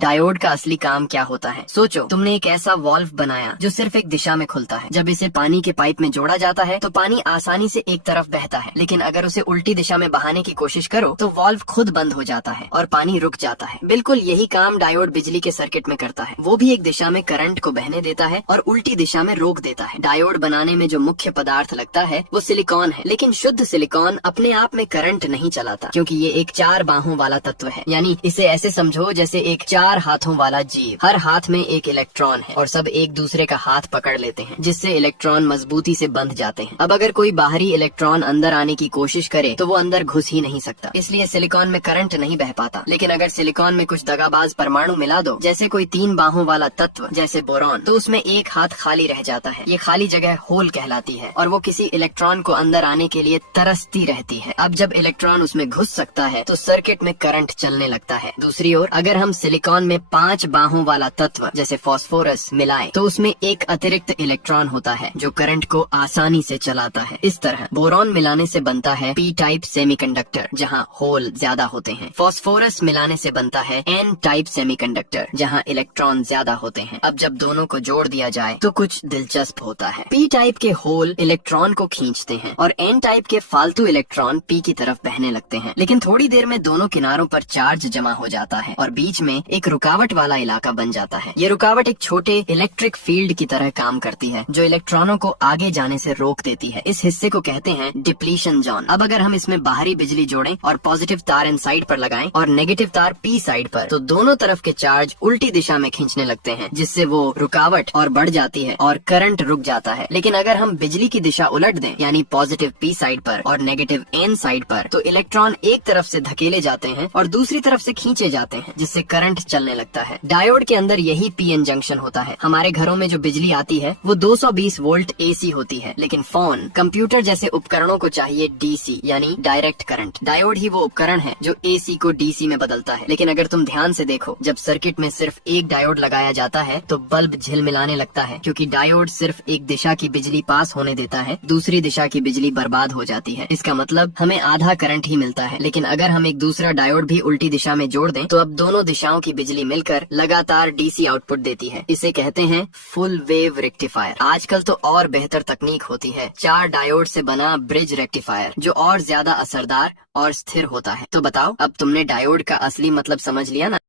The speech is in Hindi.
डायोड का असली काम क्या होता है। सोचो, तुमने एक ऐसा वॉल्व बनाया जो सिर्फ एक दिशा में खुलता है। जब इसे पानी के पाइप में जोड़ा जाता है तो पानी आसानी से एक तरफ बहता है, लेकिन अगर उसे उल्टी दिशा में बहाने की कोशिश करो तो वॉल्व खुद बंद हो जाता है और पानी रुक जाता है। बिल्कुल यही काम डायोड बिजली के सर्किट में करता है। वो भी एक दिशा में करंट को बहने देता है और उल्टी दिशा में रोक देता है। डायोड बनाने में जो मुख्य पदार्थ लगता है वो सिलिकॉन है, लेकिन शुद्ध सिलिकॉन अपने आप में करंट नहीं चलाता, क्योंकि ये एक 4 बाहों वाला तत्व है। यानी इसे ऐसे समझो जैसे एक 4 हाथों वाला जीव। हर हाथ में एक इलेक्ट्रॉन है और सब एक दूसरे का हाथ पकड़ लेते हैं, जिससे इलेक्ट्रॉन मजबूती से बंध जाते हैं। अब अगर कोई बाहरी इलेक्ट्रॉन अंदर आने की कोशिश करे तो वो अंदर घुस ही नहीं सकता, इसलिए सिलिकॉन में करंट नहीं बह पाता। लेकिन अगर सिलिकॉन में कुछ दगाबाज परमाणु मिला दो, जैसे कोई 3 बाहों वाला तत्व जैसे बोरॉन, तो उसमें एक हाथ खाली रह जाता है। ये खाली जगह होल कहलाती है और वो किसी इलेक्ट्रॉन को अंदर आने के लिए तरसती रहती है। अब जब इलेक्ट्रॉन उसमें घुस सकता है तो सर्किट में करंट चलने लगता है। दूसरी ओर अगर हम सिलिकॉन में 5 बाहों वाला तत्व जैसे फास्फोरस मिलाएं, तो उसमें एक अतिरिक्त इलेक्ट्रॉन होता है जो करंट को आसानी से चलाता है। इस तरह बोरॉन मिलाने से बनता है पी टाइप सेमीकंडक्टर, जहां होल ज्यादा होते हैं। फास्फोरस मिलाने से बनता है एन टाइप सेमीकंडक्टर, जहां इलेक्ट्रॉन ज्यादा होते हैं। अब जब दोनों को जोड़ दिया जाए तो कुछ दिलचस्प होता है। पी टाइप के होल इलेक्ट्रॉन को खींचते हैं और एन टाइप के फालतू इलेक्ट्रॉन पी की तरफ बहने लगते हैं, लेकिन थोड़ी देर में दोनों किनारों पर चार्ज जमा हो जाता है और बीच में एक रुकावट वाला इलाका बन जाता है। ये रुकावट एक छोटे इलेक्ट्रिक फील्ड की तरह काम करती है जो इलेक्ट्रॉनों को आगे जाने से रोक देती है। इस हिस्से को कहते हैं डिप्लीशन जोन। अब अगर हम इसमें बाहरी बिजली जोड़ें और पॉजिटिव तार एन साइड पर लगाएं और नेगेटिव तार पी साइड पर, तो दोनों तरफ के चार्ज उल्टी दिशा में खींचने लगते हैं, जिससे वो रुकावट और बढ़ जाती है और करंट रुक जाता है। लेकिन अगर हम बिजली की दिशा उलट दें, यानी पॉजिटिव पी साइड पर और नेगेटिव एन साइड पर, तो इलेक्ट्रॉन एक तरफ से धकेले जाते हैं और दूसरी तरफ से खींचे जाते हैं, जिससे करंट चलने लगता है। डायोड के अंदर यही पीएन जंक्शन होता है। हमारे घरों में जो बिजली आती है वो 220 वोल्ट एसी होती है, लेकिन फोन, कंप्यूटर जैसे उपकरणों को चाहिए डीसी यानी डायरेक्ट करंट। डायोड ही वो उपकरण है जो एसी को डीसी में बदलता है। लेकिन अगर तुम ध्यान से देखो, जब सर्किट में सिर्फ एक डायोड लगाया जाता है तो बल्ब झिलमिलाने लगता है, क्योंकि डायोड सिर्फ एक दिशा की बिजली पास होने देता है, दूसरी दिशा की बिजली बर्बाद हो जाती है। इसका मतलब हमें आधा करंट ही मिलता है। लेकिन अगर हम एक दूसरा डायोड भी उल्टी दिशा में जोड़ दें तो अब दोनों दिशाओं की बिजली मिलकर लगातार डीसी आउटपुट देती है। इसे कहते हैं फुल वेव रेक्टिफायर। आजकल तो और बेहतर तकनीक होती है, 4 डायोड से बना ब्रिज रेक्टिफायर, जो और ज्यादा असरदार और स्थिर होता है। तो बताओ, अब तुमने डायोड का असली मतलब समझ लिया ना।